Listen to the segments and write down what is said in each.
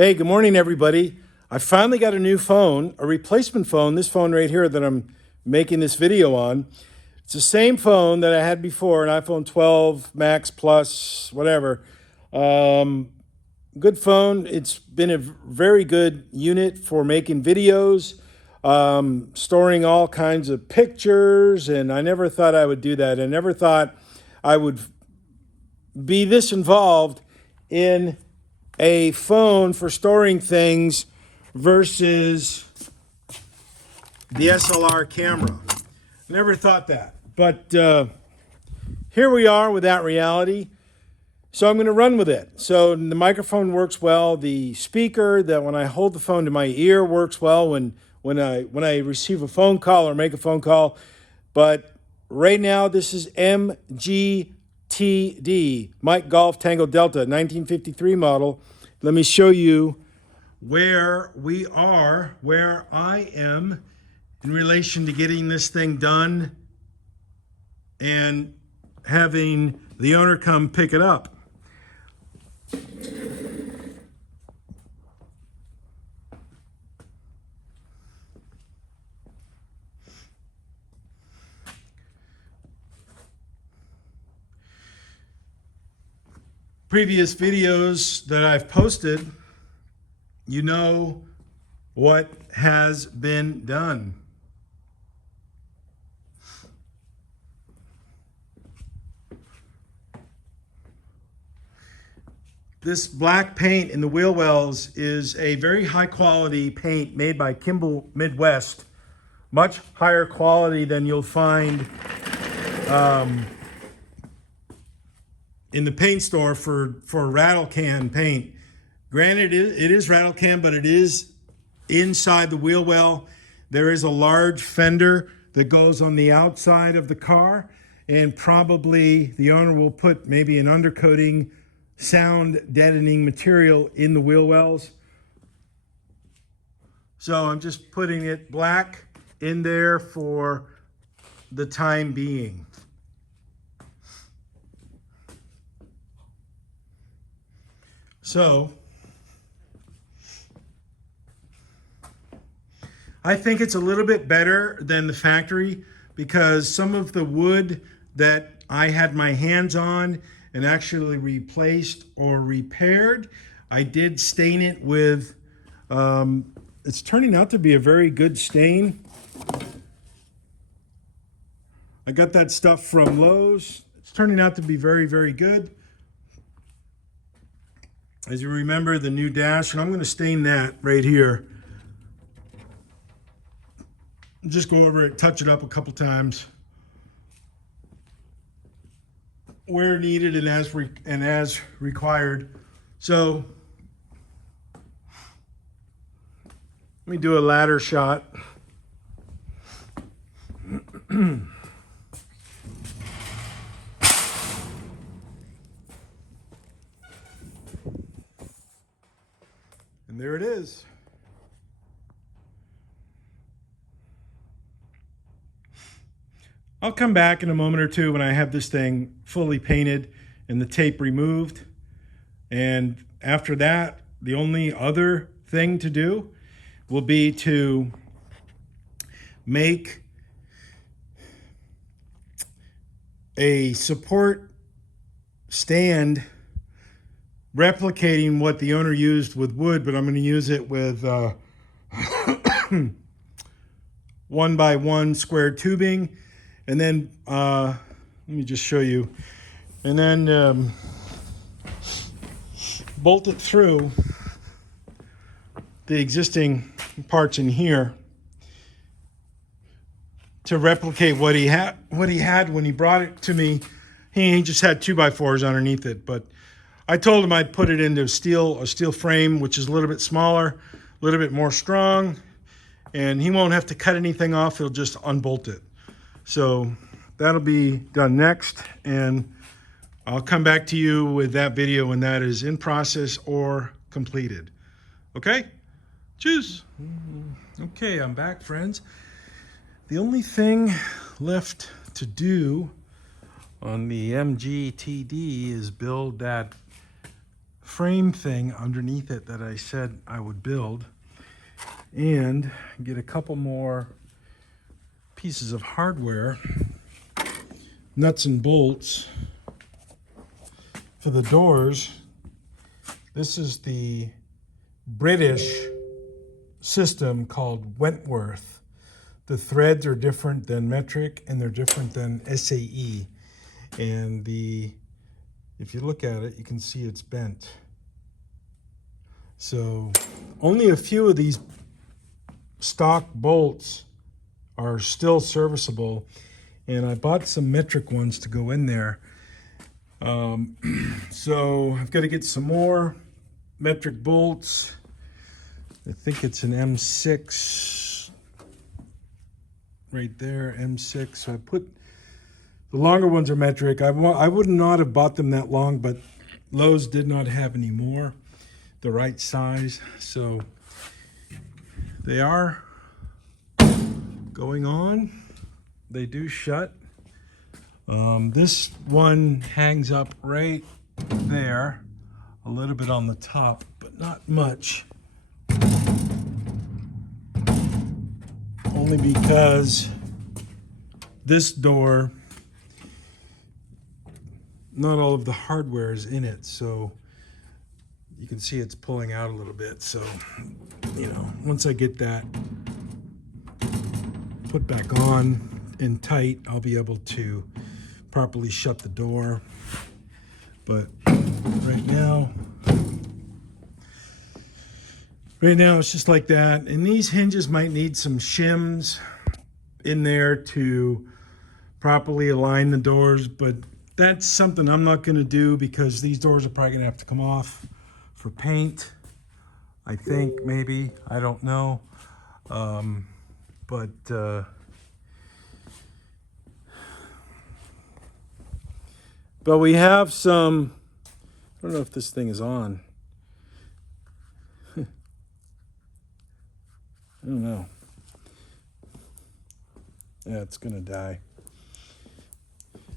Hey, good morning, everybody. I finally got a new phone, a replacement phone, this phone right here that I'm making this video on. It's the same phone that I had before, an iPhone 12 Max Plus, whatever. Good phone. It's been a very good unit for making videos, storing all kinds of pictures, and I never thought I would do that. I never thought I would be this involved in a phone for storing things versus the SLR camera. Never thought that. But here we are with that reality. So I'm going to run with it. So the microphone works well. The speaker that when I hold the phone to my ear works well when I receive a phone call or make a phone call. But right now this is MGTD, Mike Golf Tango Delta, 1953 model. Let me show you where we are, where I am in relation to getting this thing done and having the owner come pick it up. Previous videos that I've posted, you know what has been done. This black paint in the wheel wells is a very high quality paint made by Kimball Midwest. Much higher quality than you'll find in the paint store for rattle can paint. Granted, it is rattle can, but it is inside the wheel well. There is a large fender that goes on the outside of the car, and probably the owner will put maybe an undercoating sound deadening material in the wheel wells. So I'm just putting it black in there for the time being. So I think it's a little bit better than the factory because some of the wood that I had my hands on and actually replaced or repaired, I did stain it with, it's turning out to be a very good stain. I got that stuff from Lowe's. It's turning out to be very, very good. As you remember, the new dash, and I'm going to stain that right here. Just go over it, touch it up a couple times where needed and as required. So let me do a ladder shot. And there it is. I'll come back in a moment or two when I have this thing fully painted and the tape removed. And after that, the only other thing to do will be to make a support stand replicating what the owner used with wood, but I'm going to use it with 1x1 square tubing. And then, let me just show you. And then bolt it through the existing parts in here to replicate what he had when he brought it to me. He just had 2x4s underneath it, but I told him I'd put it into a steel frame, which is a little bit smaller, a little bit more strong, and he won't have to cut anything off. He'll just unbolt it. So that'll be done next, and I'll come back to you with that video when that is in process or completed. Okay? Cheers. Okay, I'm back, friends. The only thing left to do on the MGTD is build that frame thing underneath it that I said I would build, and get a couple more pieces of hardware, nuts and bolts for the doors. This is the British system called Wentworth. The threads are different than metric, and they're different than SAE. And if you look at it, you can see it's bent. So only a few of these stock bolts are still serviceable, and I bought some metric ones to go in there. So I've got to get some more metric bolts. I think it's an M6 right there, M6. So I put the longer ones are metric. I would not have bought them that long, but Lowe's did not have any more the right size, so they are going on. They do shut. This one hangs up right there, a little bit on the top, but not much. Only because this door, not all of the hardware is in it, so you can see it's pulling out a little bit. So, you know, once I get that put back on and tight, I'll be able to properly shut the door. But right now it's just like that. And these hinges might need some shims in there to properly align the doors, but that's something I'm not going to do because these doors are probably going to have to come off for paint. I think, maybe, I don't know. But we have some, I don't know if this thing is on. I don't know. Yeah, it's gonna die.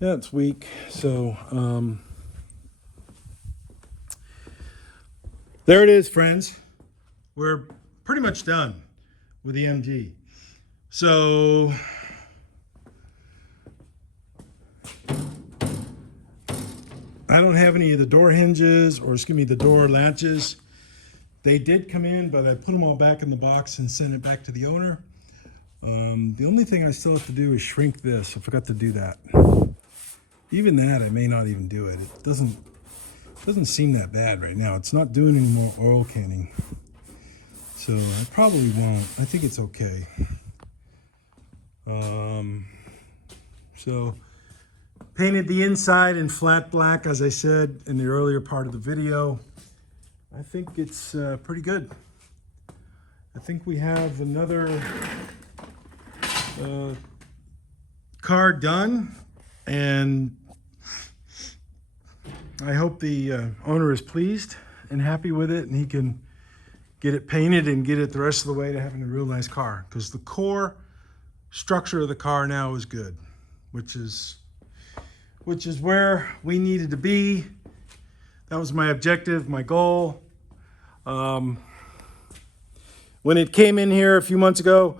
Yeah, it's weak. So, there it is, friends. We're pretty much done with the MG. So, I don't have any of the door hinges, or excuse me, the door latches. They did come in, but I put them all back in the box and sent it back to the owner. The only thing I still have to do is shrink this. I forgot to do that. Even that, I may not even do it. It doesn't seem that bad right now. It's not doing any more oil canning. So I probably won't. I think it's okay. So painted the inside in flat black, as I said in the earlier part of the video. I think it's pretty good. I think we have another car done, and I hope the owner is pleased and happy with it, and he can get it painted and get it the rest of the way to having a real nice car, because the core structure of the car now is good, which is where we needed to be. That was my objective, my goal. When it came in here a few months ago,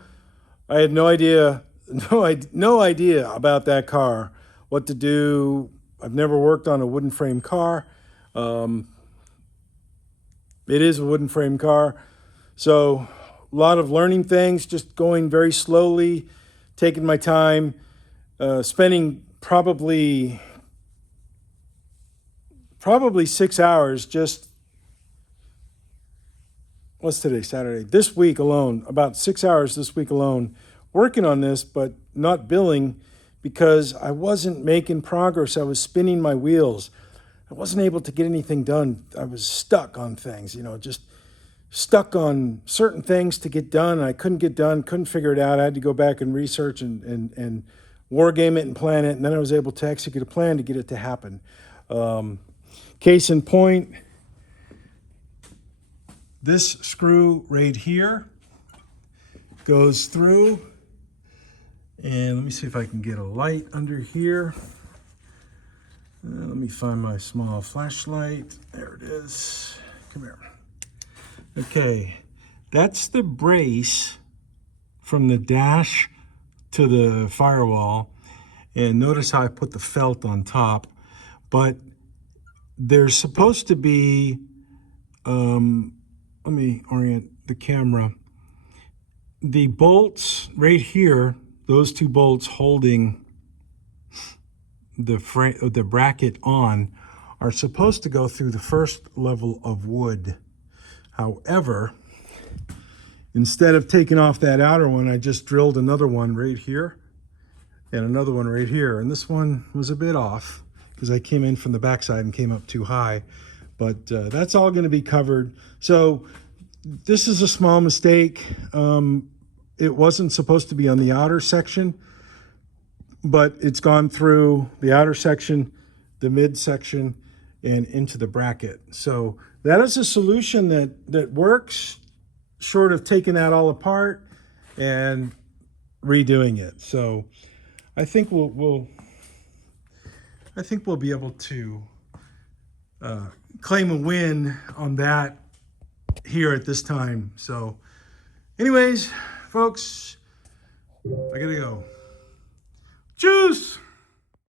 I had no idea about that car, what to do. I've never worked on a wooden frame car. It is a wooden frame car. So a lot of learning things, just going very slowly, taking my time, spending probably 6 hours just, what's today, Saturday? This week alone, about 6 hours this week alone, working on this, but not billing because I wasn't making progress. I was spinning my wheels. I wasn't able to get anything done. I was stuck on things, just stuck on certain things to get done. I couldn't get done, couldn't figure it out. I had to go back and research and war game it and plan it. And then I was able to execute a plan to get it to happen. Case in point, this screw right here goes through, and let me see if I can get a light under here. Let me find my small flashlight. There it is. Come here. Okay, that's the brace from the dash to the firewall. And notice how I put the felt on top. But there's supposed to be, let me orient the camera. The bolts right here, those two bolts holding the bracket on, are supposed to go through the first level of wood. However, instead of taking off that outer one, I just drilled another one right here and another one right here. And this one was a bit off because I came in from the backside and came up too high. But that's all going to be covered. So this is a small mistake. It wasn't supposed to be on the outer section, but it's gone through the outer section, the mid section, and into the bracket. So that is a solution that works, short of taking that all apart and redoing it. So I think we'll be able to claim a win on that here at this time. So anyways, folks, I gotta go. Juice!